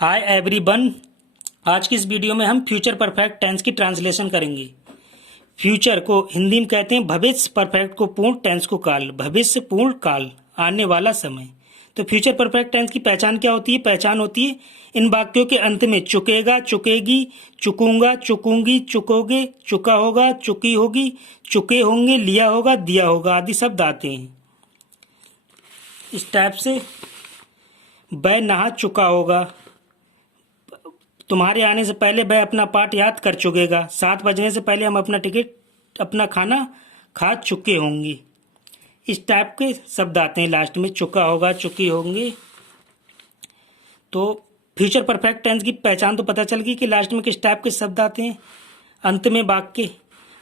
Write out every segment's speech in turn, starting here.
Hi everyone. आज की इस वीडियो में हम फ्यूचर परफेक्ट टेंस की ट्रांसलेशन करेंगे। फ्यूचर को हिंदी में कहते हैं भविष्य, परफेक्ट को पूर्ण, टेंस को काल। भविष्य, पूर्ण, काल, आने वाला समय। तो फ्यूचर परफेक्ट टेंस की पहचान क्या होती है? पहचान होती है इन वाक्यों के अंत में चुकेगा, चुकेगी, चुकूंगा, चुकूंगी, चुकोगे, चुका होगा, चुकी होगी, चुके होंगे, लिया होगा, दिया होगा आदि शब्द आते हैं। इस टाइप से वह नहा चुका होगा, तुम्हारे आने से पहले वह अपना पाठ याद कर चुकेगा, 7 बजने से पहले हम अपना खाना खा चुके होंगे। इस टाइप के शब्द आते हैं लास्ट में, चुका होगा, चुकी होंगे। तो फ्यूचर परफेक्ट टेंस की पहचान तो पता चल गई कि लास्ट में किस टाइप के शब्द आते हैं, अंत में वाक्य।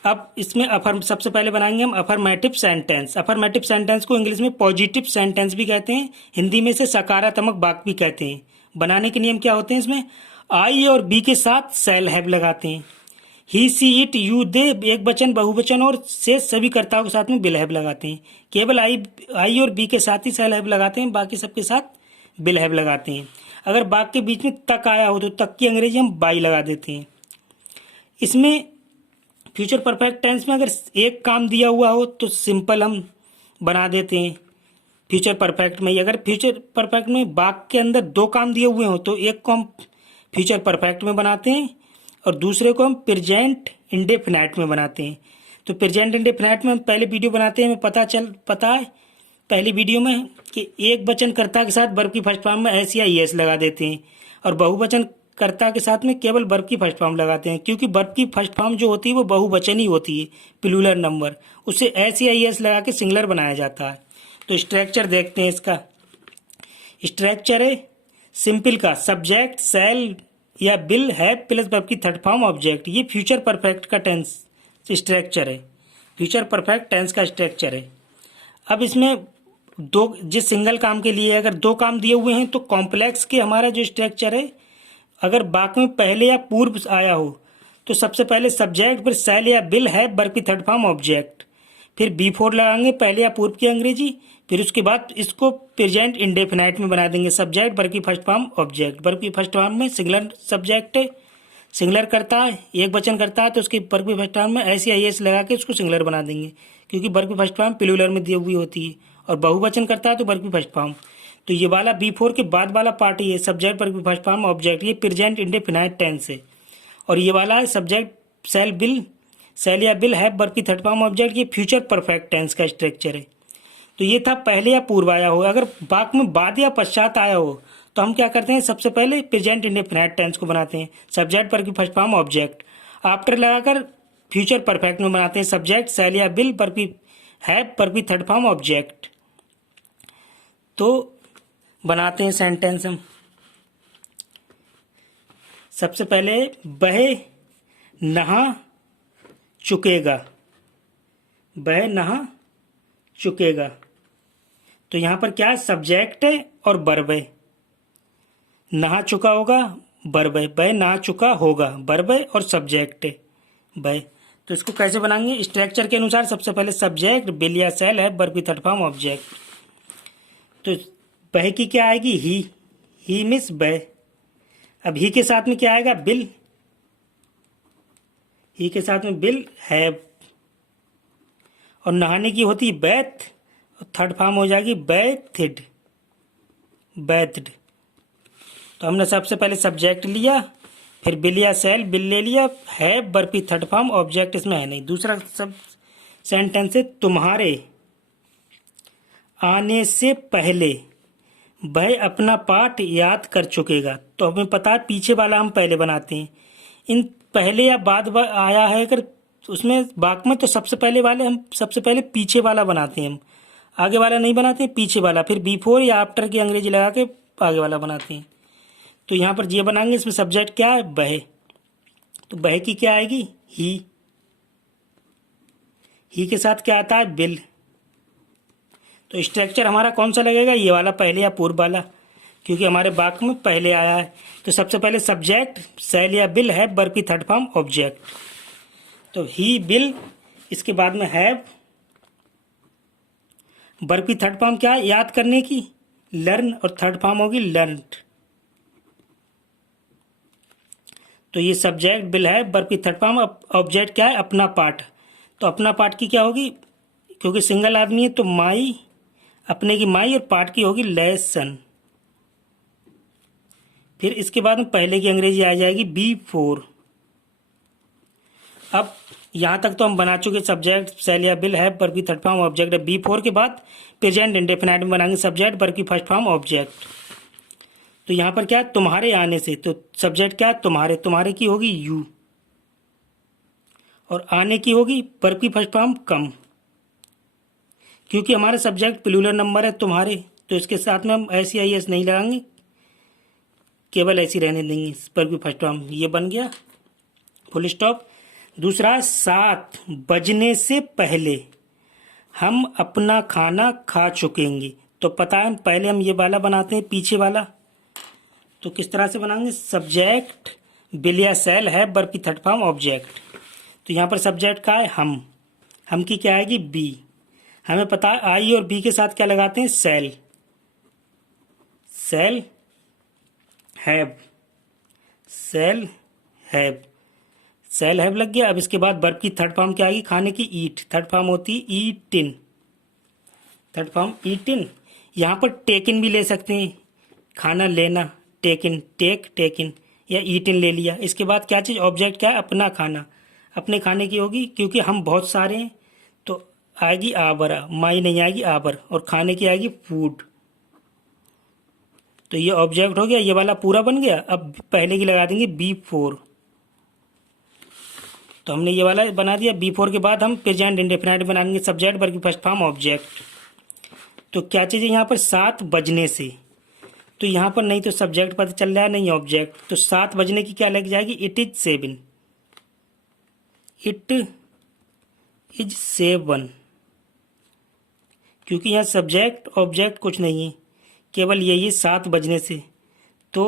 अब इसमें सबसे पहले बनाएंगे हम अफर्मेटिव सेंटेंस। अफर्मेटिव सेंटेंस को इंग्लिश में पॉजिटिव सेंटेंस भी कहते हैं, हिंदी में इसे सकारात्मक वाक्य भी कहते हैं। बनाने के नियम क्या होते हैं? इसमें आई और बी के साथ शैल हैव लगाते हैं। ही, सी, इट, यू, दे एक वचन, बहुवचन और शेष सभी कर्ताओं के साथ में विल हैव लगाते हैं। केवल आई और बी के साथ ही शैल हैव लगाते हैं, बाकी सबके साथ विल हैव लगाते हैं। अगर वाक्य के बीच में तक आया हो तो तक की अंग्रेजी हम बाई लगा देते हैं। इसमें फ्यूचर परफेक्ट टेंस में अगर एक काम दिया हुआ हो तो सिंपल हम बना देते हैं फ्यूचर परफेक्ट में ही। अगर फ्यूचर परफेक्ट में वाक्य के अंदर 2 काम दिए हुए हो तो एक को हम फ्यूचर परफेक्ट में बनाते हैं और दूसरे को हम प्रेजेंट इंडेफिनाइट में बनाते हैं। तो प्रेजेंट इंडेफिनाइट में हम पहले वीडियो बनाते हैं, हमें पता है पहली वीडियो में कि एक वचन कर्ता के साथ वर्ब की फर्स्ट फॉर्म में एस या ईएस लगा देते हैं और बहुवचन कर्ता के साथ में केवल वर्ब की फर्स्ट फॉर्म लगाते हैं, क्योंकि वर्ब की फर्स्ट फॉर्म जो होती है वो बहुवचन ही होती है, प्लूरल नंबर, उससे एस या ईएस लगा के सिंगुलर बनाया जाता है। तो स्ट्रक्चर देखते हैं इसका। स्ट्रक्चर है सिंपल का सब्जेक्ट शैल या विल हैव प्लस वर्ब की थर्ड फॉर्म ऑब्जेक्ट। ये फ्यूचर परफेक्ट का टेंस स्ट्रक्चर है, फ्यूचर परफेक्ट टेंस का स्ट्रक्चर है। अब इसमें जिस सिंगल काम के लिए अगर 2 काम दिए हुए हैं तो कॉम्प्लेक्स के हमारा जो स्ट्रक्चर है, अगर वाक्य में पहले या पूर्व आया हो तो सबसे पहले सब्जेक्ट, फिर शैल या विल हैव वर्ब की थर्ड फॉर्म ऑब्जेक्ट, फिर B4 लगाएंगे पहले या पूर्व की अंग्रेजी, फिर उसके बाद इसको प्रेजेंट इंडेफिनाइट में बना देंगे। सब्जेक्ट वर्ब की फर्स्ट फॉर्म ऑब्जेक्ट, वर्ब की फर्स्ट फॉर्म में सिंगुलर सब्जेक्ट है, सिंगुलर करता है, एक वचन करता है तो उसकी वर्ब की फर्स्ट फॉर्म में एस या एस लगा के उसको सिंगुलर बना देंगे, क्योंकि वर्ब की फर्स्ट फॉर्म प्लूरल में दी हुई होती है। और बहुवचन करता है तो वर्ब की फर्स्ट फॉर्म। तो ये वाला B4 के बाद वाला पार्ट ये सब्जेक्ट वर्ब की फर्स्ट फॉर्म ऑब्जेक्ट, ये प्रेजेंट इंडेफिनाइट टेंस है। और ये वाला सब्जेक्ट शैल या विल हैव वर्ब की थर्ड फॉर्म ऑब्जेक्ट, ये फ्यूचर परफेक्ट टेंस का स्ट्रक्चर है। तो ये था पहले या पूर्व आया हो। अगर वाक्य में बाद या पश्चात आया हो तो हम क्या करते हैं? सबसे पहले प्रेजेंट इंडेफिनाइट टेंस को बनाते हैं, सब्जेक्ट वर्ब की फर्स्ट फॉर्म ऑब्जेक्ट, आफ्टर लगाकर फ्यूचर परफेक्ट में बनाते हैं सब्जेक्ट शैल या विल वर्ब की हैव वर्ब की थर्ड फॉर्म ऑब्जेक्ट। तो बनाते हैं सेंटेंस हम। सबसे पहले वह नहा चुकेगा, वह नहा चुकेगा। तो यहां पर क्या है? सब्जेक्ट है और वर्ब है। नहा चुका होगा वर्ब है, वह नहा चुका होगा वर्ब है और सब्जेक्ट है वह। तो इसको कैसे बनाएंगे? स्ट्रक्चर के अनुसार सबसे पहले सब्जेक्ट, विल या शैल है वर्ब की थर्ड फॉर्म ऑब्जेक्ट। तो वह की क्या आएगी? ही मिस वह। अब ही के साथ में क्या आएगा? विल। ही के साथ में विल हैव। और नहाने की होती बैथ, थर्ड फॉर्म हो जाएगी बैथड, बैथड। तो हमने सबसे पहले सब्जेक्ट लिया, फिर विल या शैल, विल ले लिया, हैव वर्ब की थर्ड फॉर्म ऑब्जेक्ट इसमें है नहीं। दूसरा सब सेंटेंस है तुम्हारे आने से पहले वह अपना पाठ याद कर चुकेगा। तो हमें पता है पीछे वाला हम पहले बनाते हैं। इन पहले या बाद आया है अगर उसमें वाक्य में तो सबसे पहले पीछे वाला बनाते हैं हम, आगे वाला नहीं बनाते हैं, पीछे वाला। फिर B4 या आफ्टर की अंग्रेजी लगा के आगे वाला बनाते हैं। तो यहाँ पर ये बनाएंगे, इसमें सब्जेक्ट क्या है? वह। तो वह की क्या आएगी? ही के साथ क्या आता है? विल। तो स्ट्रक्चर हमारा कौन सा लगेगा? ये वाला पहले या पूर्व वाला, क्योंकि हमारे वाक्य में पहले आया है। तो सबसे पहले सब्जेक्ट शैल या विल हैव वर्ब की थर्ड फॉर्म ऑब्जेक्ट। तो ही विल, इसके बाद में हैव, वर्ब की थर्ड फॉर्म क्या है? याद करने की, लर्न, और थर्ड फॉर्म होगी लर्नड। तो ये सब्जेक्ट बिल है, वर्ब की थर्ड फॉर्म। ऑब्जेक्ट क्या है? अपना पार्ट। तो अपना पार्ट की क्या होगी? क्योंकि सिंगल आदमी है तो माई, अपने की माई, और पार्ट की होगी लेसन। फिर इसके बाद में पहले की अंग्रेजी आ जाएगी बी फोर। अब यहाँ तक तो हम बना चुके सब्जेक्ट सेल या बिल है, वर्ब की थर्ड फॉर्म, ऑब्जेक्ट है। बी फोर के बाद प्रेजेंट इंडेफिनाइट में बनाएंगे सब्जेक्ट, वर्ब की फर्स्ट फॉर्म, ऑब्जेक्ट। तो यहाँ पर क्या है? तुम्हारे आने से, तो सब्जेक्ट क्या है? तुम्हारे। तुम्हारे की होगी यू, और आने की होगी वर्ब की फर्स्ट फॉर्म कम। क्योंकि हमारा सब्जेक्ट प्लूरल नंबर है तुम्हारे, तो इसके साथ में हम ऐसी आई एस नहीं लगाएंगे, केवल ऐसी रहने देंगे वर्ब की फर्स्ट फॉर्म। ये बन गया, फुल स्टॉप। दूसरा, 7 बजने से पहले हम अपना खाना खा चुकेंगे। तो पता है पहले हम ये वाला बनाते हैं, पीछे वाला। तो किस तरह से बनाएंगे? सब्जेक्ट बिल या सेल है, वर्ब की थर्ड फॉर्म, ऑब्जेक्ट। तो यहाँ पर सब्जेक्ट का है हम की क्या आएगी? बी। हमें पता है आई और बी के साथ क्या लगाते हैं? Shall. Shall have, shall have, shall have लग गया। अब इसके बाद वर्ब की थर्ड फॉर्म क्या आएगी? खाने की, ईट। थर्ड फॉर्म होती है ईटिन, थर्ड फॉर्म ईटिन। यहाँ पर टेकिन भी ले सकते हैं, खाना लेना, टेकिन, टेकिन, या ईटिन ले लिया। इसके बाद क्या चीज़? ऑब्जेक्ट क्या है? अपना खाना। अपने खाने की होगी, क्योंकि हम बहुत सारे हैं तो आएगी आबरा, माई नहीं आएगी आबर, और खाने की आएगी फूड। तो ये ऑब्जेक्ट हो गया, ये वाला पूरा बन गया। अब पहले की लगा देंगे बी फोर। तो हमने ये वाला बना दिया। बी फोर के बाद हम प्रेजेंट इंडेफिनाइट बनाएंगे सब्जेक्ट, वर्ब की फर्स्ट फॉर्म, ऑब्जेक्ट। तो क्या चीज़ है यहाँ पर? 7 बजने से। तो यहाँ पर नहीं तो सब्जेक्ट पता चल रहा है, नहीं ऑब्जेक्ट। तो 7 बजने की क्या लग जाएगी? It is 7, it is 7। क्योंकि यहाँ सब्जेक्ट ऑब्जेक्ट कुछ नहीं है, केवल यही 7 बजने से। तो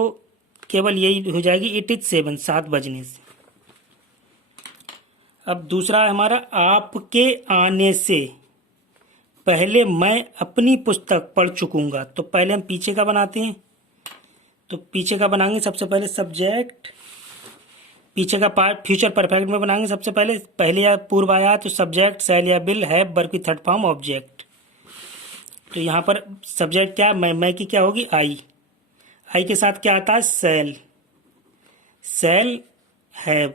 केवल यही हो जाएगी, इट इज 7, 7 बजने से। अब दूसरा है हमारा, आपके आने से पहले मैं अपनी पुस्तक पढ़ चुकूंगा। तो पहले हम पीछे का बनाते हैं। तो पीछे का बनाएंगे सबसे पहले सब्जेक्ट, पीछे का पार्ट फ्यूचर परफेक्ट में बनाएंगे सबसे पहले। पहले या पूर्व आया तो सब्जेक्ट सेल या बिल है, वर्ब की थर्ड फॉर्म, ऑब्जेक्ट। तो यहाँ पर सब्जेक्ट क्या? मैं की क्या होगी? आई के साथ क्या आता है? Shall, shall have.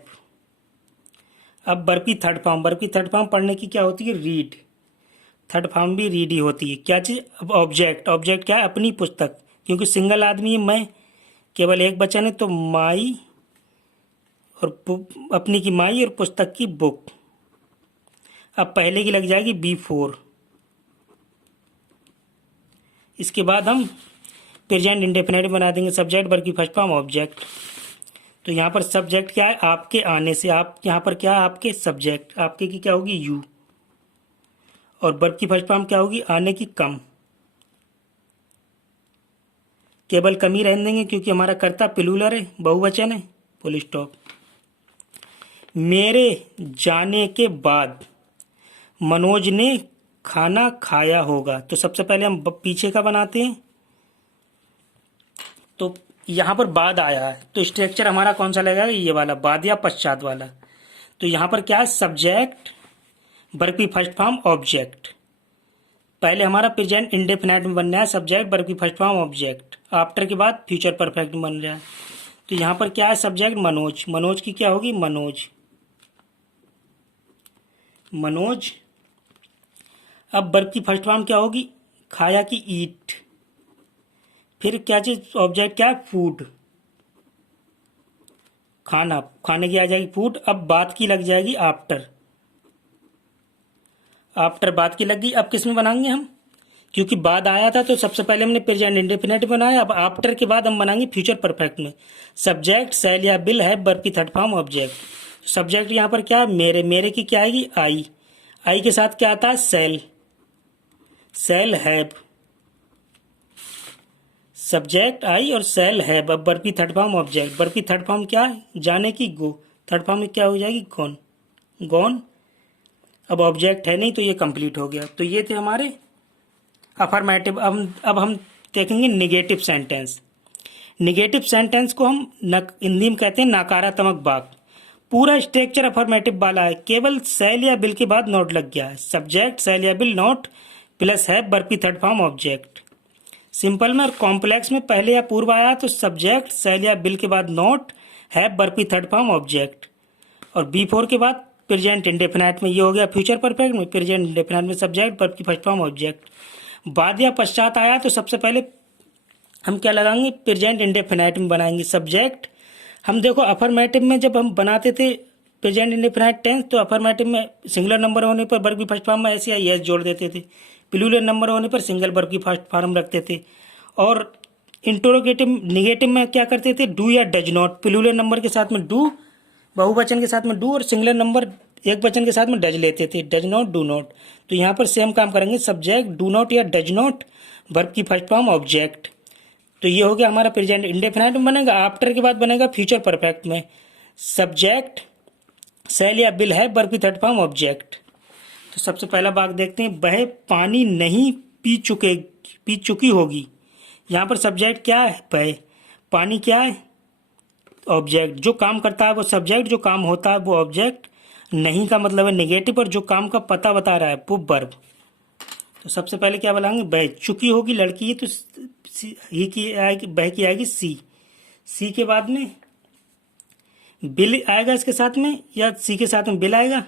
अब वर्ब की थर्ड फॉर्म, वर्ब की थर्ड फॉर्म पढ़ने की क्या होती है? रीड। थर्ड फॉर्म भी रीड ही होती है। क्या चीज़? अब ऑब्जेक्ट, ऑब्जेक्ट क्या है? अपनी पुस्तक। क्योंकि सिंगल आदमी है, मैं, केवल एक बचन है, तो माई, और अपनी की माई, और पुस्तक की बुक। अब पहले की लग जाएगी बी फोर। इसके बाद हम प्रेजेंट इंडेफिनिट बना देंगे सब्जेक्ट, वर्ब की फर्स्ट फॉर्म, ऑब्जेक्ट। तो यहाँ पर सब्जेक्ट क्या है? आपके आने से। आप यहाँ पर क्या है? आपके सब्जेक्ट, आपके की क्या होगी? यू, और वर्ब की फर्स्ट फॉर्म क्या होगी? आने की कम। केवल कम ही रहने देंगे, क्योंकि हमारा कर्ता प्लूरल है, बहुवचन है, फुल स्टॉप। मेरे जाने के बाद मनोज ने खाना खाया होगा। तो सबसे पहले हम पीछे का बनाते हैं। तो यहाँ पर बाद आया है, तो स्ट्रक्चर हमारा कौन सा लगेगा? ये वाला, बाद या पश्चात वाला। तो यहाँ पर क्या है? सब्जेक्ट, वर्ब की फर्स्ट फॉर्म, ऑब्जेक्ट। पहले हमारा प्रेजेंट इंडेफिनाइट में बन रहा है सब्जेक्ट, वर्ब की फर्स्ट फॉर्म, ऑब्जेक्ट। आफ्टर के बाद फ्यूचर परफेक्ट में बन रहा है। तो यहाँ पर क्या है? सब्जेक्ट मनोज, मनोज की क्या होगी? मनोज, मनोज। अब वर्ब की फर्स्ट फॉर्म क्या होगी? खाया की ईट। फिर क्या चीज? ऑब्जेक्ट क्या है? फूड, खाना, खाने की आ जाएगी फूड। अब बात की लग जाएगी आफ्टर, आफ्टर बात की लग गई। अब किस में बनाएंगे हम? क्योंकि बाद आया था तो सबसे पहले हमने प्रेजेंट इंडेफिनिट बनाया। अब आफ्टर के बाद हम बनाएंगे फ्यूचर परफेक्ट में सब्जेक्ट सेल या बिल है, वर्ब की थर्ड फॉर्म, ऑब्जेक्ट। सब्जेक्ट यहाँ पर क्या? मेरे, मेरे की क्या आएगी? आई के साथ क्या आता है? Shall, shall have. Subject I और सेल हैव। अब वर्ब की थर्ड फॉर्म, ऑब्जेक्ट। वर्ब की थर्ड फॉर्म क्या है? जाने की, गो। थर्ड फॉर्म में क्या हो जाएगी? Gone, gone. अब ऑब्जेक्ट है नहीं तो ये कंप्लीट हो गया। तो ये थे हमारे अफर्मेटिव। अब हम देखेंगे निगेटिव सेंटेंस। निगेटिव सेंटेंस को हम हिंदी में कहते हैं नकारात्मक वाक्य। पूरा स्ट्रक्चर अफर्मेटिव वाला है, केवल शैल या बिल के बाद नोट लग गया है। सब्जेक्ट शैल या बिल नोट प्लस है वर्ब की थर्ड फॉर्म ऑब्जेक्ट। सिंपल में और कॉम्प्लेक्स में पहले या पूर्व आया तो सब्जेक्ट शैल या बिल के बाद नोट है वर्ब की थर्ड फॉर्म ऑब्जेक्ट। और B4 के बाद प्रेजेंट इंडेफिनाइट में ये हो गया फ्यूचर परफेक्ट में, प्रेजेंट इंडेफिनाइट में सब्जेक्ट वर्ब की फर्स्ट फॉर्म ऑब्जेक्ट। बाद या पश्चात आया तो सबसे पहले हम क्या लगाएंगे, प्रेजेंट इंडेफिनाइट में बनाएंगे सब्जेक्ट। हम देखो अफर्मेटिव में जब हम बनाते थे प्रेजेंट इंडेफिनाइट टेंस तो अफर्मेटिव में सिंगुलर नंबर होने पर वर्ब की फर्स्ट फॉर्म में ऐसे या यस जोड़ देते थे, प्लूरल नंबर होने पर सिंगल वर्ब की फर्स्ट फॉर्म रखते थे। और इंटरोगेटिव निगेटिव में क्या करते थे, डू या डज नॉट, प्लूरल नंबर के साथ में डू, बहुवचन के साथ में डू और सिंगुलर नंबर एक वचन के साथ में डज लेते थे, डज नॉट डू नॉट। तो यहाँ पर सेम काम करेंगे, सब्जेक्ट डू नॉट या डज नॉट वर्ब की फर्स्ट फॉर्म ऑब्जेक्ट। तो ये हो गया हमारा प्रेजेंट इंडेफिनाइट में बनेगा। आफ्टर के बाद बनेगा फ्यूचर परफेक्ट में सब्जेक्ट शैल या बिल है वर्ब की थर्ड फॉर्म ऑब्जेक्ट। तो सबसे पहला भाग देखते हैं, वह पानी नहीं पी चुकी होगी। यहाँ पर सब्जेक्ट क्या है, वह, पानी क्या है, ऑब्जेक्ट। जो काम करता है वो सब्जेक्ट, जो काम होता है वो ऑब्जेक्ट। नहीं का मतलब है नेगेटिव और जो काम का पता बता रहा है वो वर्ब। तो सबसे पहले क्या बोलेंगे, वह चुकी होगी, लड़की है तो ही की आएगी, वह की आएगी सी के बाद में बिल आएगा इसके साथ में, या सी के साथ में बिल आएगा,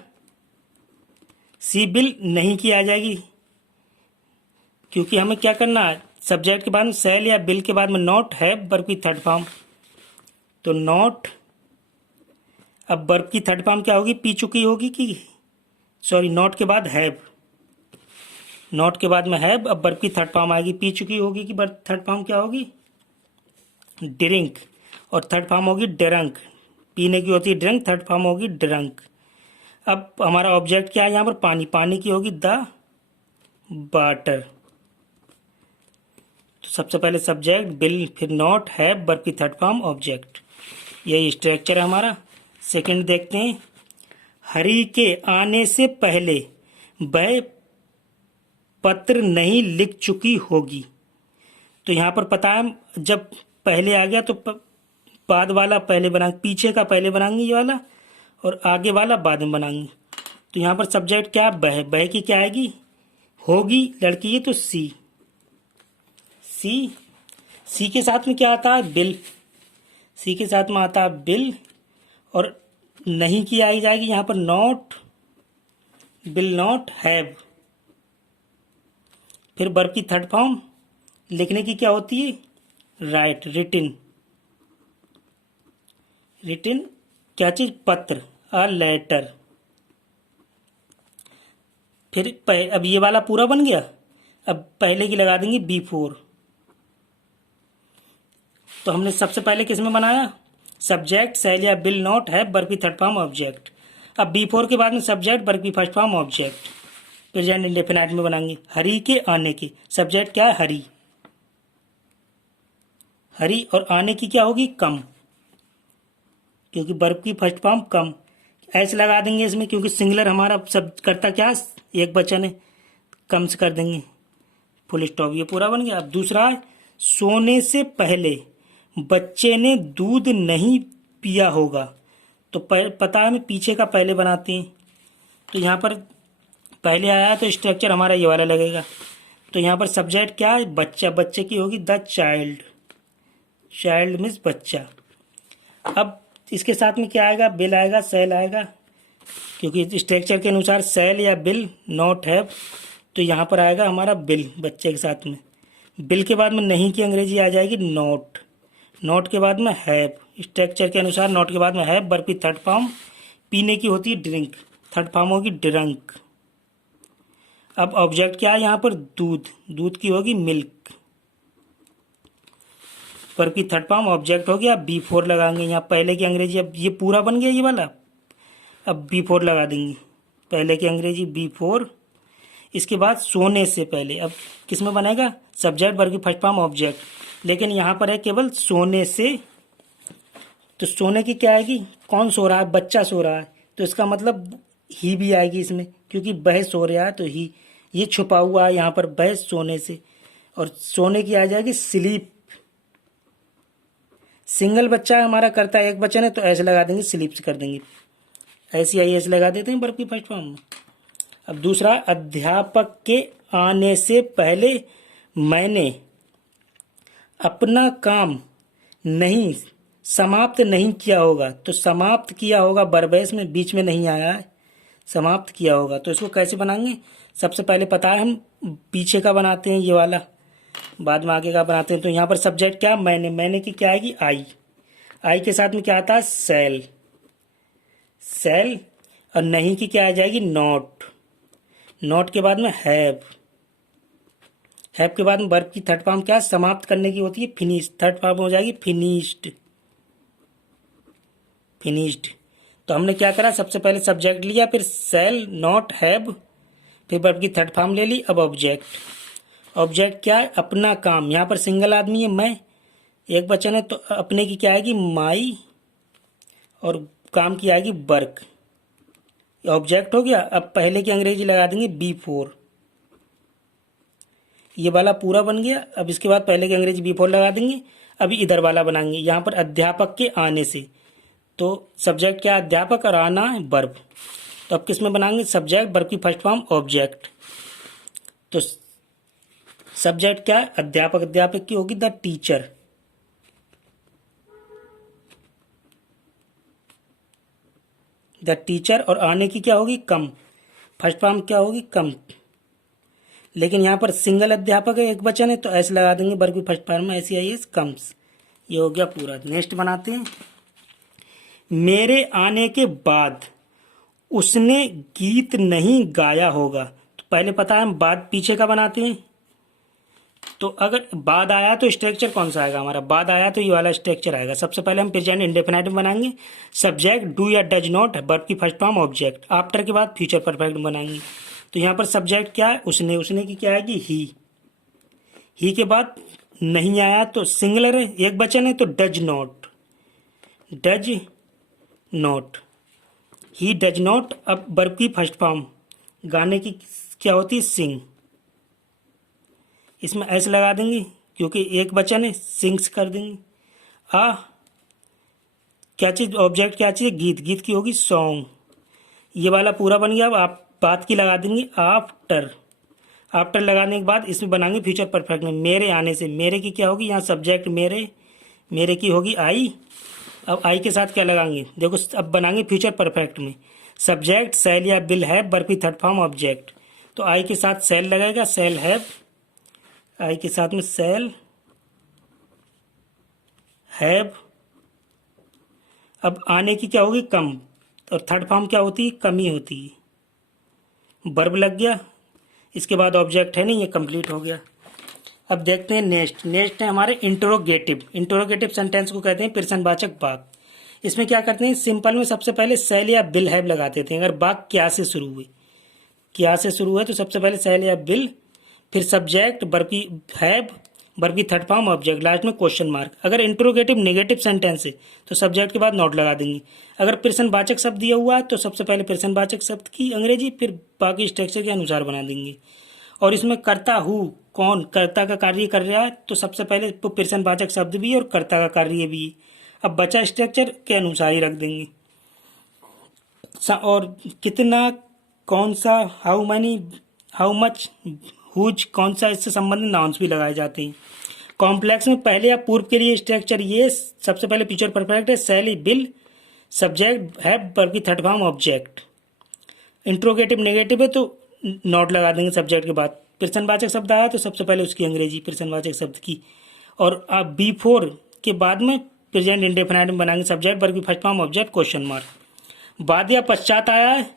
सी बिल नहीं की आ जाएगी, क्योंकि हमें क्या करना है, सब्जेक्ट के बाद में शैल या बिल के बाद में नॉट है वर्ब की थर्ड फॉर्म। तो नॉट, अब वर्ब की थर्ड फॉर्म क्या होगी, पी चुकी होगी कि सॉरी नॉट के बाद हैव, नॉट के बाद में हैव, अब वर्ब की थर्ड फॉर्म आएगी, पी चुकी होगी कि वर्ब थर्ड फॉर्म क्या होगी, ड्रिंक, और थर्ड फॉर्म होगी ड्रंक। पीने की होती है ड्रिंक, थर्ड फॉर्म होगी ड्रंक। अब हमारा ऑब्जेक्ट क्या है यहाँ पर, पानी, पानी की होगी द वाटर। तो सबसे पहले सब्जेक्ट बिल, फिर नॉट हैव वर्ब की थर्ड फॉर्म ऑब्जेक्ट। यही स्ट्रक्चर है हमारा। सेकंड देखते हैं, हरि के आने से पहले वह पत्र नहीं लिख चुकी होगी। तो यहाँ पर पता है जब पहले आ गया तो बाद वाला पहले बना, पीछे का पहले बनाएंगे ये वाला और आगे वाला बाद में बनाएंगे। तो यहाँ पर सब्जेक्ट क्या है, वह की क्या आएगी, होगी, लड़की है तो सी के साथ में क्या आता है, बिल, सी के साथ में आता है बिल, और नहीं की आई जाएगी यहाँ पर नॉट, बिल नॉट हैव। फिर वर्ब की थर्ड फॉर्म लिखने की क्या होती है, राइट, रिटिन, रिटिन क्या चीज, पत्र, अ लेटर। फिर अब ये वाला पूरा बन गया, अब पहले की लगा देंगे B4। तो हमने सबसे पहले किसमें बनाया, सब्जेक्ट शैल या बिल नॉट है वर्ब की थर्ड फॉर्म ऑब्जेक्ट। अब B4 के बाद में सब्जेक्ट वर्ब की first form object present indefinite में बनाएंगे। हरि के आने की, सब्जेक्ट क्या है, हरि, हरि, और आने की क्या होगी, कम, क्योंकि वर्ब की फर्स्ट फॉर्म कम। ऐसे लगा देंगे इसमें, क्योंकि सिंगुलर हमारा सब करता क्या, एक वचन है, कम से कर देंगे, फुल स्टॉप। ये पूरा बन गया। अब दूसरा है, सोने से पहले बच्चे ने दूध नहीं पिया होगा। तो पता है हमें पीछे का पहले बनाते हैं, तो यहाँ पर पहले आया तो स्ट्रक्चर हमारा ये वाला लगेगा। तो यहाँ पर सब्जेक्ट क्या है, बच्चा, बच्चे की होगी द चाइल्ड, चाइल्ड मीन्स बच्चा। अब इसके साथ में क्या आएगा, बिल आएगा, शैल आएगा, क्योंकि स्ट्रक्चर के अनुसार शैल या बिल नॉट हैव। तो यहाँ पर आएगा हमारा बिल, बच्चे के साथ में। बिल के बाद में नहीं की अंग्रेजी आ जाएगी नॉट, नॉट के बाद में हैव, स्ट्रक्चर के अनुसार नॉट के बाद में हैव वर्ब की थर्ड फॉर्म। पीने की होती है ड्रिंक, थर्ड फॉर्म होगी ड्रंक। अब ऑब्जेक्ट क्या है यहाँ पर, दूध, दूध की होगी मिल्क, वर्ब की थर्ड फॉर्म ऑब्जेक्ट हो गया। B4 लगाएंगे यहाँ पहले की अंग्रेजी, अब ये पूरा बन गया ये वाला। अब B4 लगा देंगे, पहले की अंग्रेजी B4। इसके बाद सोने से पहले, अब किस में बनेगा, सब्जेक्ट वर्ब की फर्स्ट फॉर्म ऑब्जेक्ट, लेकिन यहाँ पर है केवल सोने से। तो सोने की क्या आएगी, कौन सो रहा है, बच्चा सो रहा है, तो इसका मतलब ही भी आएगी इसमें, क्योंकि वह सो रहा है तो ही, ये छुपा हुआ है यहाँ पर वह सोने से। और सोने की आ जाएगी स्लीप, सिंगल बच्चा हमारा करता है, एक बच्चा ने, तो ऐसे लगा देंगे, स्लिप्स कर देंगे, ऐसी आई ऐसे लगा देते हैं वर्ब की फर्स्ट फॉर्म में। अब दूसरा, अध्यापक के आने से पहले मैंने अपना काम नहीं समाप्त नहीं किया होगा, तो समाप्त किया होगा वर्ब है, इसमें बीच में नहीं आया है, समाप्त किया होगा। तो इसको कैसे बनाएंगे, सबसे पहले पता है हम पीछे का बनाते हैं ये वाला, बाद में आगे का बनाते हैं। तो यहाँ पर सब्जेक्ट क्या, मैंने की क्या आएगी, आई के साथ में क्या आता है, सेल, और नहीं की क्या आ जाएगी, नॉट के बाद में हैव के बाद में वर्ब की थर्ड फॉर्म क्या, समाप्त करने की होती है, फिनिश, थर्ड फॉर्म हो जाएगी फिनिश्ड। तो हमने क्या करा, सबसे पहले सब्जेक्ट लिया, फिर सेल, नॉट, हैव, फिर वर्ब की थर्ड फॉर्म ले ली। अब ऑब्जेक्ट क्या है, अपना काम, यहाँ पर सिंगल आदमी है मैं, एक बच्चन है, तो अपने की क्या आएगी, माई, और काम की आएगी वर्क। ऑब्जेक्ट हो गया। अब पहले की अंग्रेजी लगा देंगे बिफोर, ये वाला पूरा बन गया। अब इसके बाद पहले की अंग्रेजी बिफोर लगा देंगे। अभी इधर वाला बनाएंगे, यहाँ पर अध्यापक के आने से, तो सब्जेक्ट क्या, अध्यापक, और आना है वर्ब। तो अब किस में बनाएंगे, सब्जेक्ट, वर्ब की फर्स्ट फॉर्म ऑब्जेक्ट। तो सब्जेक्ट क्या है, अध्यापक की होगी द टीचर, और आने की क्या होगी, कम, फर्स्ट फॉर्म क्या होगी, कम। लेकिन यहाँ पर सिंगल अध्यापक है, एक बचन है, तो ऐसे लगा देंगे वर्ब की फर्स्ट फॉर्म में, ऐसी आई है, कम्स। ये हो गया पूरा। नेक्स्ट बनाते हैं, मेरे आने के बाद उसने गीत नहीं गाया होगा। तो पहले पता है हम बाद पीछे का बनाते हैं, तो अगर बाद आया तो स्ट्रक्चर कौन सा आएगा हमारा, बाद आया तो ये वाला स्ट्रक्चर आएगा। सबसे पहले हम प्रेजेंट इंडेफिनिट बनाएंगे, सब्जेक्ट डू या डज नॉट, वर्ब की फर्स्ट फॉर्म ऑब्जेक्ट, आफ्टर के बाद फ्यूचर परफेक्ट बनाएंगे। तो यहाँ पर सब्जेक्ट क्या है, उसने की क्या आएगी, ही के बाद नहीं आया तो सिंगुलर है, एक बचन है, तो does not, he does not. अब वर्ब की फर्स्ट फॉर्म गाने की क्या होती है, सिंग, इसमें ऐसे लगा देंगे क्योंकि एक बचन है, सिंग्स कर देंगे। क्या चीज, ऑब्जेक्ट क्या चीज, गीत की होगी सॉन्ग। ये वाला पूरा बन गया। अब आप बात की लगा देंगे, आफ्टर लगाने के बाद इसमें बनाएंगे फ्यूचर परफेक्ट में, मेरे आने से, मेरे की क्या होगी, यहाँ सब्जेक्ट मेरे की होगी आई। अब आई के साथ क्या लगाएंगे, देखो अब बनाएंगे फ्यूचर परफेक्ट में, सब्जेक्ट सेल या बिल है, वर्ब की थर्ड फॉर्म ऑब्जेक्ट। तो आई के साथ सेल लगेगा, सेल हैव, आई के साथ में सेल हैव। अब आने की क्या होगी, कम, और थर्ड फॉर्म क्या होती है, कमी होती है, वर्ब लग गया। इसके बाद ऑब्जेक्ट है नहीं, ये कंप्लीट हो गया। अब देखते हैं नेक्स्ट है हमारे इंटरोगेटिव सेंटेंस को कहते हैं प्रश्नवाचक वाक्य। इसमें क्या करते हैं, सिंपल में सबसे पहले सेल या बिल हैव लगा देते हैं। अगर वाक्य क्या से शुरू हुए तो सबसे पहले सेल या बिल, फिर सब्जेक्ट, वर्ब की हैव, वर्ब की थर्ड फॉर्म ऑब्जेक्ट, लास्ट में क्वेश्चन मार्क। अगर इंटरोगेटिव नेगेटिव सेंटेंस है तो सब्जेक्ट के बाद नॉट लगा देंगे। अगर प्रश्नवाचक शब्द दिया हुआ है तो सबसे पहले प्रश्नवाचक शब्द की अंग्रेजी, फिर बाकी स्ट्रक्चर के अनुसार बना देंगे। और इसमें कर्ता हूँ, कौन कर्ता का कार्य कर रहा है, तो सबसे पहले प्रश्नवाचक शब्द भी और कर्ता का कार्य भी। अब बचा स्ट्रक्चर के अनुसार ही रख देंगे। और कितना, कौन सा, how many, how much, whose, कौन सा, इससे संबंधित नाउन्स भी लगाए जाते हैं। कॉम्प्लेक्स में पहले या पूर्व के लिए स्ट्रक्चर ये, सबसे पहले फ्यूचर परफेक्ट है, shall will, subject have, verb की third form object. Interrogative negative है तो नॉट लगा देंगे सब्जेक्ट के बाद। प्रश्नवाचक शब्द आया तो सबसे पहले उसकी अंग्रेजी प्रश्नवाचक शब्द की, और अब बिफोर के बाद में प्रेजेंट इंडेफिनिट में बनाएंगे, सब्जेक्ट, वर्ब की first form object, question mark. बाद या पश्चात आया है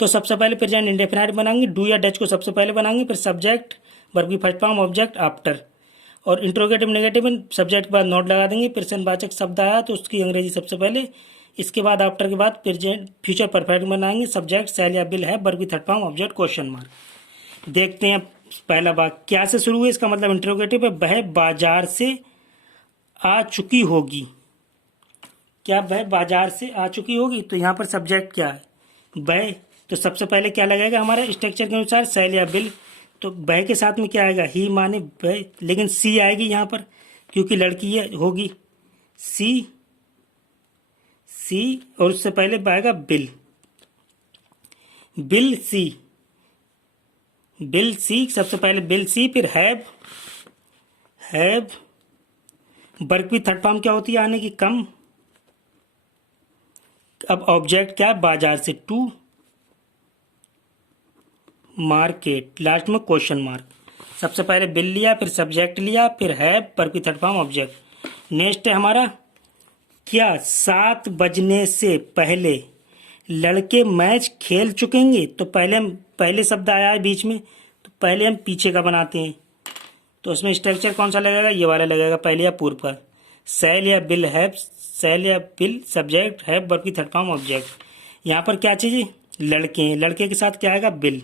तो सबसे पहले प्रेजेंट इंडेफिनिट बनाएंगे, डू या डच को सबसे पहले बनाएंगे, फिर सब्जेक्ट, वर्ब की फर्स्ट फॉर्म ऑब्जेक्ट, आफ्टर। और इंट्रोगेटिव नेगेटिव में सब्जेक्ट के बाद नॉट लगा देंगे। प्रश्नवाचक शब्द आया तो उसकी अंग्रेजी सबसे पहले, इसके बाद आफ्टर के बाद प्रेजेंट फ्यूचर परफेक्ट बनाएंगे, सब्जेक्ट सेल या बिल है, वर्ब की third form object, question mark. देखते हैं पहला वाक्य क्या से शुरू है, इसका मतलब इंट्रोगेटिव है, वह बाजार से आ चुकी होगी। क्या वह बाजार से आ चुकी होगी, तो यहाँ पर सब्जेक्ट क्या है, वह, तो सबसे पहले क्या लगेगा हमारा स्ट्रक्चर के अनुसार, सेल या बिल। तो वह के साथ में क्या आएगा, ही माने वह, लेकिन सी आएगी यहाँ पर क्योंकि लड़की है होगी, सी, सी और उससे पहले आएगा बिल, बिल सी, बिल सी, सबसे पहले बिल सी, फिर हैव, हैव, वर्ब की थर्ड फॉर्म क्या होती है आने की? कम। अब ऑब्जेक्ट क्या है? बाजार से, टू मार्केट, लास्ट में क्वेश्चन मार्क। सबसे पहले बिल लिया, फिर सब्जेक्ट लिया, फिर हैव, वर्ब की थर्ड फॉर्म ऑब्जेक्ट। नेक्स्ट है हमारा क्या? 7 बजने से पहले लड़के मैच खेल चुकेंगे। तो पहले शब्द आया है बीच में, तो पहले हम पीछे का बनाते हैं। तो उसमें स्ट्रक्चर कौन सा लगेगा? ये वाला लगेगा, पहले या पूर्व का। सेल या बिल हैव, सेल या बिल सब्जेक्ट, हैव वर्ब की थर्ड फॉर्म ऑब्जेक्ट। यहाँ पर क्या चीज़ है? लड़के हैं, लड़के के साथ क्या आएगा? बिल,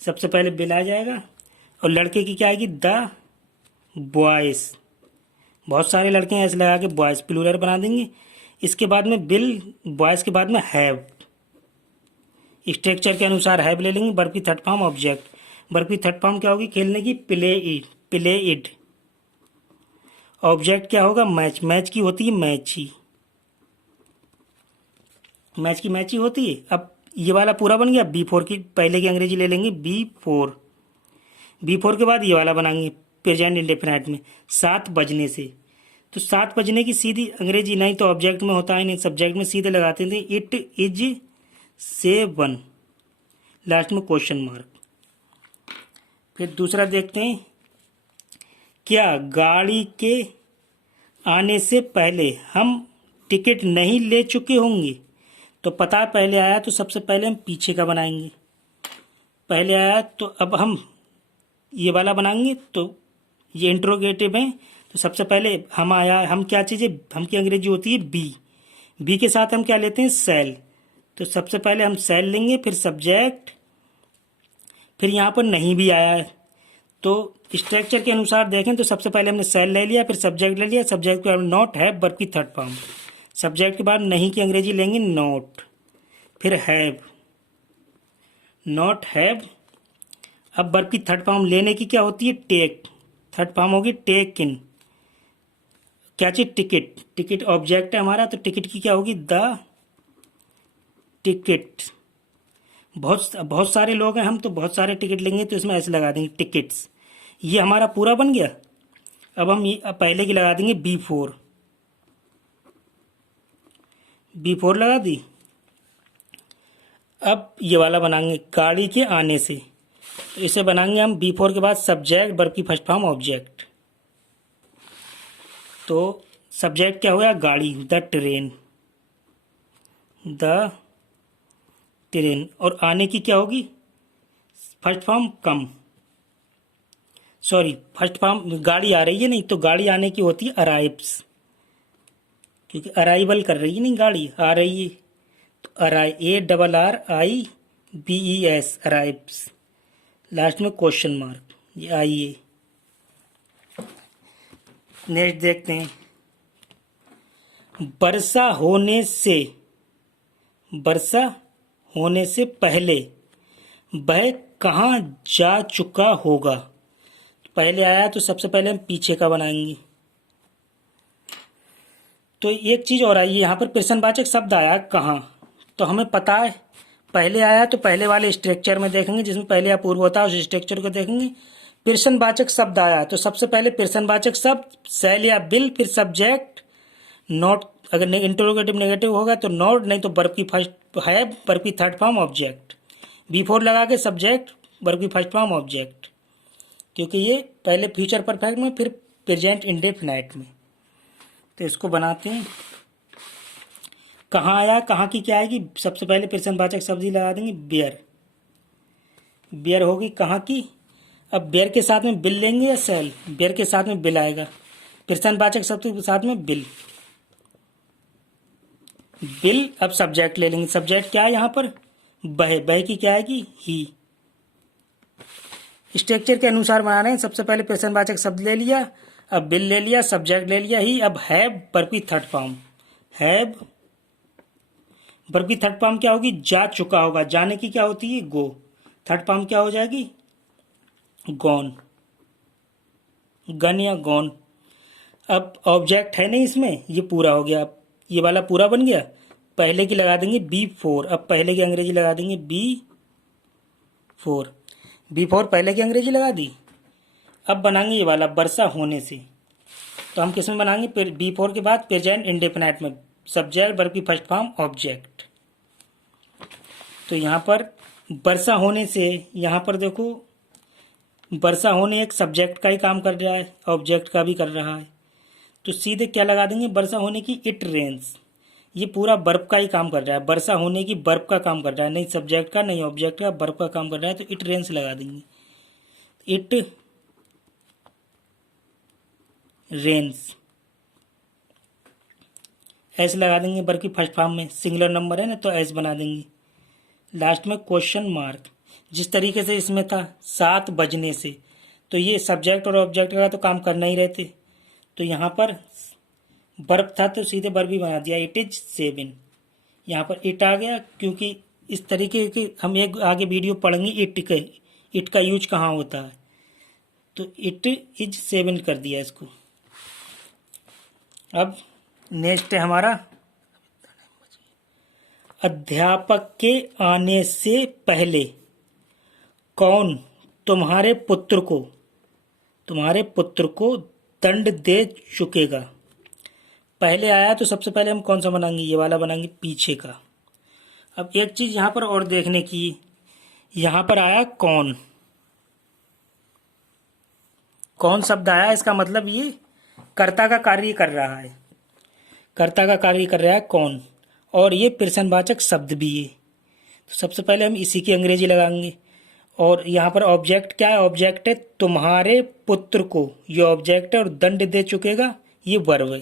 सबसे पहले बिल आ जाएगा। और लड़के की क्या आएगी? द बॉयज़, बहुत सारे लड़के हैं, ऐसे लगा के बॉयज़ प्लूरल बना देंगे। इसके बाद में बिल, बॉयज़ के बाद में हैव, स्ट्रक्चर के अनुसार हैव ले लेंगे, वर्ब की थर्ड फॉर्म ऑब्जेक्ट। वर्ब की थर्ड फॉर्म क्या होगी? खेलने की, play it, play it. Object क्या होगा? मैच, मैच की होती है मैच ही, मैच की मैच ही होती है। अब ये वाला पूरा बन गया। B4 की पहले की अंग्रेजी ले लेंगे, B4, B4 के बाद ये वाला बनाएंगे प्रेजेंट इंडेफिनाइट में, 7 बजने से। तो 7 बजने की सीधी अंग्रेजी नहीं तो ऑब्जेक्ट में होता है, नहीं सब्जेक्ट में सीधे लगाते थे, इट इज 7, लास्ट में क्वेश्चन मार्क। फिर दूसरा देखते हैं, क्या गाड़ी के आने से पहले हम टिकट नहीं ले चुके होंगे? तो पता पहले आया तो सबसे पहले हम पीछे का बनाएंगे, पहले आया तो अब हम ये वाला बनाएंगे। तो ये इंट्रोगेटिव है, तो सबसे पहले हम आया, हम क्या चीज़ है? हम की अंग्रेजी होती है बी, बी के साथ हम क्या लेते हैं? सेल। तो सबसे पहले हम सेल लेंगे, फिर सब्जेक्ट, फिर यहाँ पर नहीं भी आया है। तो स्ट्रक्चर के अनुसार देखें तो सबसे पहले हमने सेल ले लिया, फिर सब्जेक्ट ले लिया, सब्जेक्ट के बाद नॉट हैव, वर्ब की थर्ड फॉर्म। सब्जेक्ट के बाद नहीं की अंग्रेजी लेंगे नॉट, फिर हैव, नॉट हैव। अब वर्ब की थर्ड फॉर्म लेने की क्या होती है? टेक, थर्ड फॉर्म होगी टेक इन। क्या चीज? टिकट, टिकट ऑब्जेक्ट है हमारा, तो टिकट की क्या होगी? The ticket. बहुत सारे लोग हैं हम, तो बहुत सारे टिकट लेंगे, तो इसमें ऐसे लगा देंगे टिकट्स। ये हमारा पूरा बन गया। अब हम ये पहले की लगा देंगे B4, B4 लगा दी। अब ये वाला बनाएंगे गाड़ी के आने से, तो इसे बनाएंगे हम B4 के बाद सब्जेक्ट, वर्ब की फर्स्ट फॉर्म ऑब्जेक्ट। तो सब्जेक्ट क्या होगा? गाड़ी, द ट्रेन, द ट्रेन। और आने की क्या होगी? फर्स्ट फॉर्म कम, सॉरी फर्स्ट फॉर्म गाड़ी आ रही है नहीं, तो गाड़ी आने की होती है अराइव्स, क्योंकि अराइवल कर रही है नहीं, गाड़ी आ रही है। तो ARRIVES, अराइव्स, लास्ट में क्वेश्चन मार्क, ये आइए। नेक्स्ट देखते हैं, वर्षा होने से पहले वह कहाँ जा चुका होगा? पहले आया तो सबसे पहले हम पीछे का बनाएंगे। तो एक चीज और आई, यहाँ पर प्रश्नवाचक शब्द आया कहाँ, तो हमें पता है पहले आया तो पहले वाले स्ट्रक्चर में देखेंगे, जिसमें पहले अपूर्व होता है उस स्ट्रक्चर को देखेंगे। प्रश्नवाचक शब्द आया तो सबसे पहले प्रश्नवाचक शब्द सेल या बिल, फिर सब्जेक्ट, नॉट, अगर इंटरोगेटिव नेगेटिव होगा तो नॉट, नहीं तो वर्ब की फर्स्ट है, वर्ब की थर्ड फॉर्म ऑब्जेक्ट। B4 लगा के सब्जेक्ट, वर्ब की फर्स्ट फॉर्म ऑब्जेक्ट, क्योंकि ये पहले फ्यूचर परफेक्ट में, फिर प्रेजेंट इंडेफिनाइट में। तो इसको बनाते हैं। कहाँ आया, कहाँ की क्या आएगी? सबसे पहले प्रश्नवाचक शब्द ही लगा देंगे, बेयर, बेयर होगी कहाँ की। अब बेयर के साथ में बिल लेंगे या सेल? बेयर के साथ में बिल आएगा, प्रश्नवाचक शब्द के साथ में बिल, बिल। अब सब्जेक्ट ले लेंगे, सब्जेक्ट क्या है यहाँ पर? बह, बह की क्या आएगी? ही। स्ट्रक्चर के अनुसार बना रहे हैं, सबसे पहले प्रश्नवाचक शब्द ले लिया, अब बिल ले लिया, सब्जेक्ट ले लिया ही। अब हैव, वर्ब की थर्ड फॉर्म, हैव, वर्ब की थर्ड फॉर्म क्या होगी? जा चुका होगा, जाने की क्या होती है? गो, थर्ड फॉर्म क्या हो जाएगी? गॉन, गन या गॉन। अब ऑब्जेक्ट है नहीं इसमें, ये पूरा हो गया, अब ये वाला पूरा बन गया। पहले की लगा देंगे B4, अब पहले की अंग्रेजी लगा देंगे B4, B4 पहले की अंग्रेजी लगा दी। अब बनाएंगे ये वाला वर्षा होने से, तो हम किस में बनाएंगे, फिर B4 के बाद प्रेजेंट इंडेफिनाइट में, सब्जेक्ट वर्ब की फर्स्ट फॉर्म ऑब्जेक्ट। तो यहाँ पर वर्षा होने से, यहाँ पर देखो वर्षा होने एक सब्जेक्ट का ही काम कर रहा है, ऑब्जेक्ट का भी कर रहा है, तो सीधे क्या लगा देंगे, वर्षा होने की इट रेन्स, ये पूरा वर्ब का ही काम कर रहा है, वर्षा होने की वर्ब का काम कर रहा है, नहीं सब्जेक्ट का नहीं ऑब्जेक्ट का, वर्ब का काम कर रहा है, तो इट रेन्स लगा देंगे, इट रेन्स। एस लगा देंगे वर्ब की फर्स्ट फॉर्म में, सिंगुलर नंबर है ना तो एस बना देंगे। लास्ट में क्वेश्चन मार्क, जिस तरीके से इसमें था 7 बजने से, तो ये सब्जेक्ट और ऑब्जेक्ट का तो काम करना ही रहते, तो यहाँ पर वर्ब था तो सीधे वर्ब ही बना दिया, इट इज 7। यहाँ पर इट आ गया, क्योंकि इस तरीके के हम एक आगे वीडियो पढ़ेंगे इट का यूज कहाँ होता है, तो इट इज 7 कर दिया इसको। अब नेक्स्ट है हमारा अध्यापक के आने से पहले कौन तुम्हारे पुत्र को दंड दे चुकेगा। पहले आया तो सबसे पहले हम कौन सा बनाएंगे, ये वाला बनाएंगे पीछे का। अब एक चीज यहाँ पर और देखने की, यहाँ पर आया कौन शब्द आया, इसका मतलब ये कर्ता का कार्य कर रहा है, कर्ता का कार्य कर रहा है कौन, और ये प्रश्नवाचक शब्द भी है, तो सबसे पहले हम इसी की अंग्रेजी लगाएंगे। और यहाँ पर ऑब्जेक्ट क्या है, ऑब्जेक्ट है तुम्हारे पुत्र को, ये ऑब्जेक्ट है, और दंड दे चुकेगा ये वर्ब है।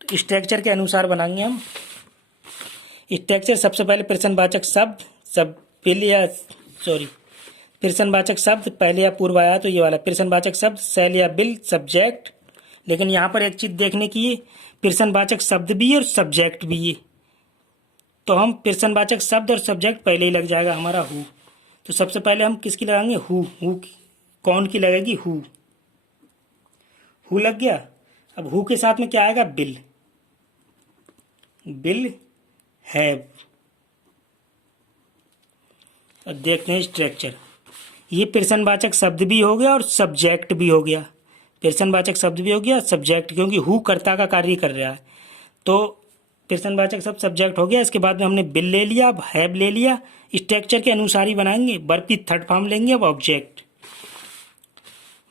तो स्ट्रक्चर के अनुसार बनाएंगे हम स्ट्रक्चर। सबसे पहले प्रश्नवाचक शब्द, प्रश्नवाचक शब्द पहले या पूर्व आया तो ये वाला प्रश्नवाचक शब्द, शैल या बिल सब्जेक्ट। लेकिन यहाँ पर एक चीज देखने की है, प्रश्नवाचक शब्द भी है और सब्जेक्ट भी है, तो हम प्रश्नवाचक शब्द और सब्जेक्ट पहले ही लग जाएगा हमारा हु। तो सबसे पहले हम किसकी लगाएंगे, हु की, कौन की लगेगी, हु लग गया। अब हु के साथ में क्या आएगा, बिल हैव। और देखते हैं स्ट्रक्चर, ये प्रश्नवाचक शब्द भी हो गया और सब्जेक्ट भी हो गया, प्रश्नवाचक शब्द भी हो गया सब्जेक्ट, क्योंकि हु कर्ता का कार्य कर रहा है, तो प्रश्नवाचक शब्द सब्जेक्ट हो गया। इसके बाद में हमने बिल ले लिया, अब हैव ले लिया, स्ट्रक्चर के अनुसार ही बनाएंगे। वर्ब की थर्ड फॉर्म लेंगे, अब ऑब्जेक्ट।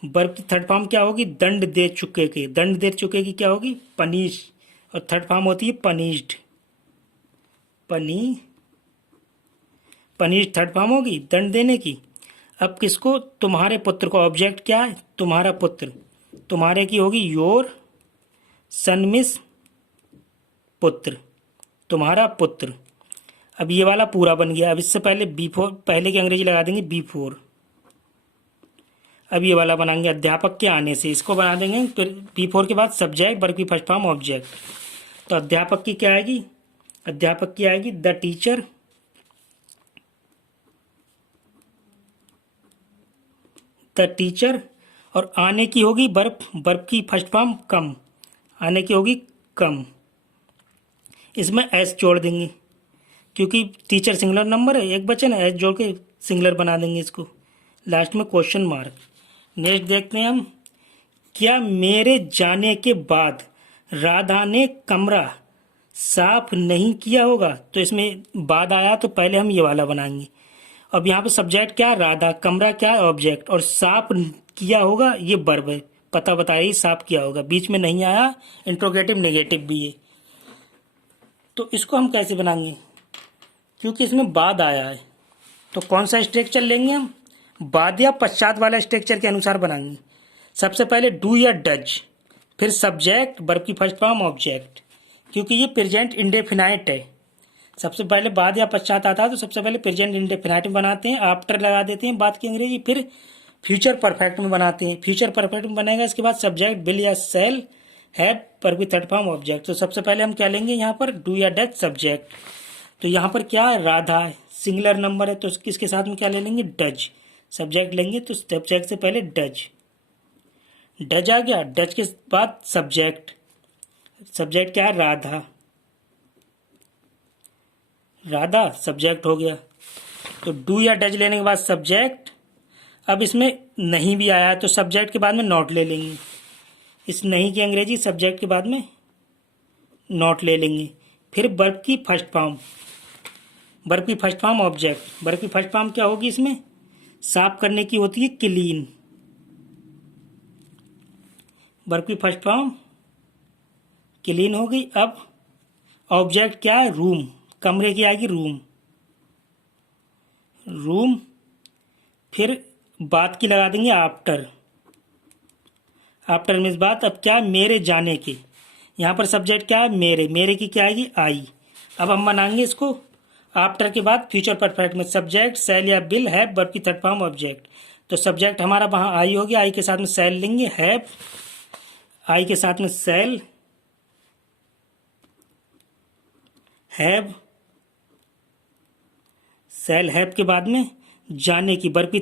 वर्ब की थर्ड फॉर्म क्या होगी, दंड दे चुके की, दंड दे चुके की क्या होगी, पनिश, और थर्ड फॉर्म होती है पनिश्ड, पनिश थर्ड फॉर्म होगी दंड देने की। अब किसको, तुम्हारे पुत्र को, ऑब्जेक्ट क्या है, तुम्हारा पुत्र, तुम्हारे की होगी योर सन मिस पुत्र, तुम्हारा पुत्र। अब ये वाला पूरा बन गया। अब इससे पहले B4, पहले की अंग्रेजी लगा देंगे B4। अब ये वाला बनाएंगे अध्यापक के आने से, इसको बना देंगे B4 के बाद सब्जेक्ट वर्ब की फर्स्ट फॉर्म ऑब्जेक्ट। तो अध्यापक की क्या आएगी, अध्यापक की आएगी द टीचर, और आने की होगी वर्ब की फर्स्ट फॉर्म कम, आने की होगी कम, इसमें एस जोड़ देंगे क्योंकि टीचर सिंगुलर नंबर है, एक बचन है, एस जोड़ के सिंगुलर बना देंगे इसको। लास्ट में क्वेश्चन मार्क। नेक्स्ट देखते हैं हम, क्या मेरे जाने के बाद राधा ने कमरा साफ नहीं किया होगा। तो इसमें बाद आया तो पहले हम ये वाला बनाएंगे। अब यहाँ पे सब्जेक्ट क्या है, राधा, कमरा क्या है, ऑब्जेक्ट, और साफ किया होगा ये वर्ब है, पता बताइए साफ किया होगा, बीच में नहीं आया, इंट्रोगेटिव नेगेटिव भी है। तो इसको हम कैसे बनाएंगे, क्योंकि इसमें बाद आया है, तो कौन सा स्ट्रक्चर लेंगे हम, बाद या पश्चात वाला स्ट्रक्चर के अनुसार बनाएंगे। सबसे पहले डू या डज, फिर सब्जेक्ट वर्ब की फर्स्ट फॉर्म ऑब्जेक्ट, क्योंकि ये प्रेजेंट इंडेफिनाइट है। सबसे पहले बाद या पश्चात आता है तो सबसे पहले प्रेजेंट इंडेफिनाइट में बनाते हैं, आफ्टर लगा देते हैं बाद की अंग्रेजी, फिर फ्यूचर परफेक्ट में बनाते हैं। फ्यूचर परफेक्ट में बनेगा, इसके बाद सब्जेक्ट विल या शैल हैव वर्ब की थर्ड फॉर्म ऑब्जेक्ट। तो सबसे पहले हम क्या लेंगे यहाँ पर, डू या डज सब्जेक्ट। तो यहाँ पर क्या है, राधा है, सिंगुलर नंबर है, तो किसके साथ में क्या ले लेंगे, डज, सब्जेक्ट लेंगे, तो सब्जेक्ट से पहले डज, डज आ गया, डज के बाद सब्जेक्ट, सब्जेक्ट क्या है, राधा, राधा सब्जेक्ट हो गया। तो डू या डज लेने के बाद सब्जेक्ट, अब इसमें नहीं भी आया तो सब्जेक्ट के बाद में नॉट ले लेंगे, इस नहीं की अंग्रेजी सब्जेक्ट के बाद में नॉट ले लेंगे। फिर वर्ब की फर्स्ट फॉर्म, वर्ब की फर्स्ट फॉर्म ऑब्जेक्ट, वर्ब की फर्स्ट फॉर्म क्या होगी, इसमें साफ करने की होती है क्लीन, वर्ब की फर्स्ट फॉर्म क्लीन हो गई। अब ऑब्जेक्ट क्या है, रूम, कमरे की आएगी रूम, रूम। फिर बात की लगा देंगे आफ्टर, आफ्टर मीन्स बात। अब क्या है, मेरे जाने के, यहाँ पर सब्जेक्ट क्या है, मेरे, मेरे की क्या आएगी, आई। अब हम बनाएंगे इसको आफ्टर के बाद फ्यूचर परफेक्ट में, सब्जेक्ट सेल या बिल है, वर्ब की थर्ड फॉर्म ऑब्जेक्ट। तो सब्जेक्ट हमारा वहाँ आई हो गया, आई के साथ में सेल लेंगे, हैव, आई के साथ में सेल, हैव, सेल हैव के बाद में जाने की, वर्ब की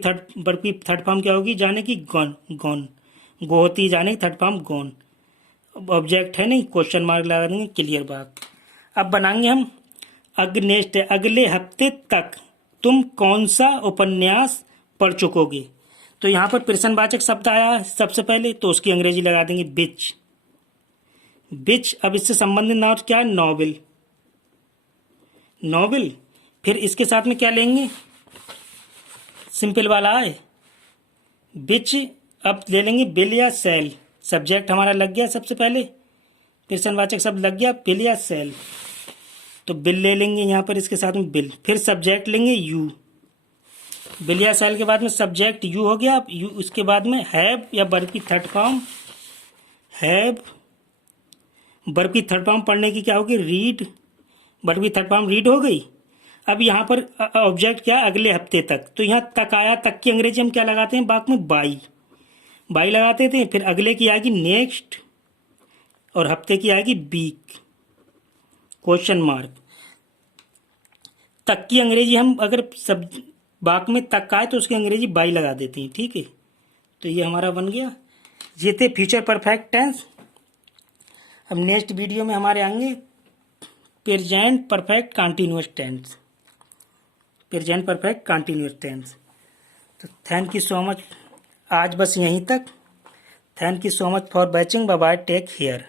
थर्ड फॉर्म क्या होगी, जाने की, गॉन, गॉन, गो होती है जाने की, थर्ड फॉर्म गॉन। ऑब्जेक्ट है नहीं, क्वेश्चन मार्क लगा देंगे, क्लियर बात। अब बनाएंगे हम अगनेस्ट, अगले हफ्ते तक तुम कौन सा उपन्यास पढ़ चुकोगे। तो यहाँ पर प्रश्नवाचक शब्द आया सबसे पहले, तो उसकी अंग्रेजी लगा देंगे बिच, बिच। अब इससे संबंधित नाउन क्या है, नॉवेल, नॉवेल। फिर इसके साथ में क्या लेंगे, सिंपल वाला है बिच। अब ले लेंगे बिल या सेल, सब्जेक्ट हमारा लग गया सबसे पहले, प्रश्नवाचक शब्द लग गया बिल या सेल, तो बिल ले लेंगे यहाँ पर इसके साथ में बिल। फिर सब्जेक्ट लेंगे यू, बिल या सेल के बाद में सब्जेक्ट यू हो गया। यू उसके बाद में हैव या वर्ब की थर्ड फॉर्म, हैव, वर्ब की थर्ड फॉर्म पढ़ने की क्या होगी, रीड, वर्ब की थर्ड फॉर्म रीड हो गई। अब यहाँ पर ऑब्जेक्ट क्या, अगले हफ्ते तक, तो यहाँ तक आया, तक की अंग्रेजी हम क्या लगाते हैं, बाक में बाई, बाई लगाते थे। फिर अगले की आएगी नेक्स्ट, और हफ्ते की आएगी वीक, क्वेश्चन मार्क। तक की अंग्रेजी हम अगर सब बाक में तक आए तो उसकी अंग्रेजी बाई लगा देते हैं, ठीक है। तो ये हमारा बन गया, ये थे फ्यूचर परफेक्ट टेंस। अब नेक्स्ट वीडियो में हमारे आएंगे present perfect continuous tense, present perfect continuous tense. तो थैंक यू सो मच, आज बस यहीं तक। Thank you so much for watching, bye bye, take care.